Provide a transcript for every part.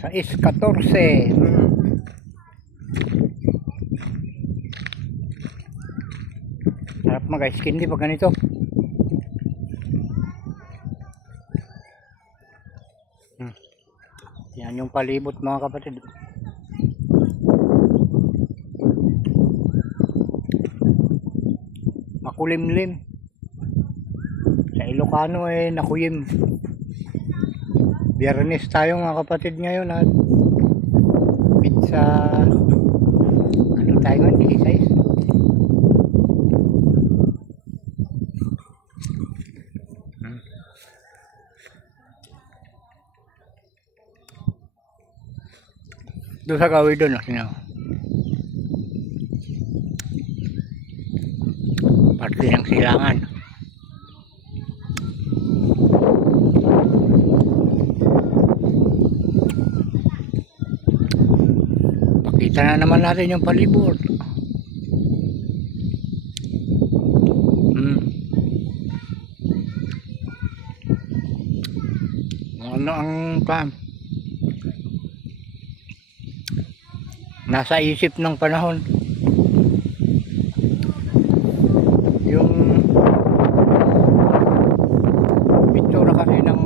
6-14. Sarap mag-ice candy pag ganito. Yan yung palibot mga kapatid. Makulimlim. Sa Ilocano nakuyim. Biyernes tayo mga kapatid ngayon at pizza ano tayo nga, 16. Doon sa gawin doon, parte ng silangan. Pakita na naman natin yung palibot. Ano ang nasa isip ng panahon yung picture kasi ng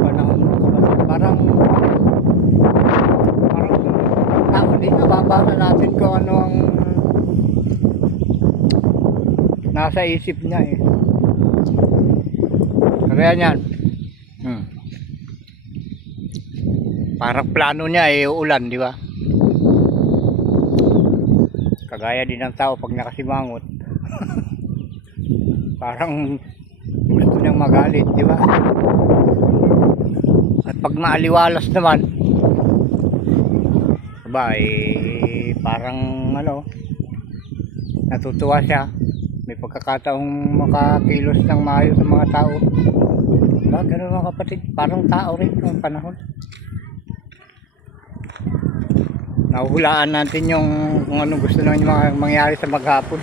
panahon, parang tao din, nababasa natin kung ano ang nasa isip niya kaya yan. Parang plano niya uulan, di ba? Kagaya din ng tao pag nakasimangot. Parang gusto niyang magalit, di ba? At pag maaliwalas naman, diba, parang natutuwa siya. May pagkakataong makakilos ng maayos sa mga tao. Diba? Ganun mga kapatid, parang tao rin yung panahon. Nahuhulaan natin yung kung ano gusto naman yung mangyari sa maghapon.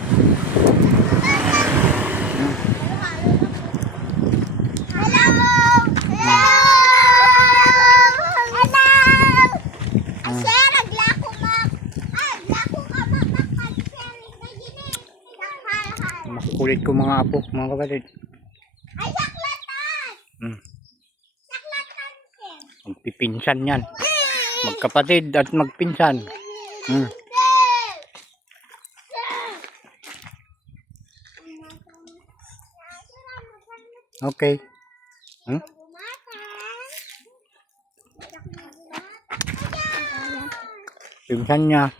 Makukulit ko mga apo, mga kapatid. Magpipinsan yan. Magkapatid at magpinsan. Okay. Pinsan niya.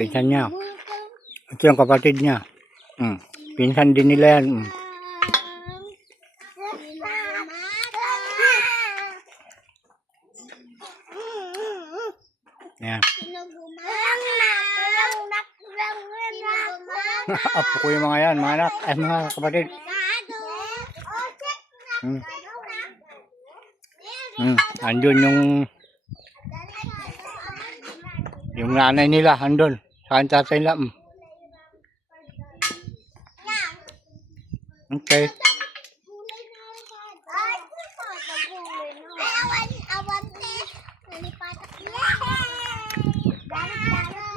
Pinsan niya. Ito yung kapatid niya. Pinsan din nila yan. Ayan. Apo ko yung mga yan, mga anak, mga kapatid. Andun yung nanay nila, andun. Saan tatay nila? Okay.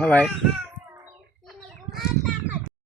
Bye-bye.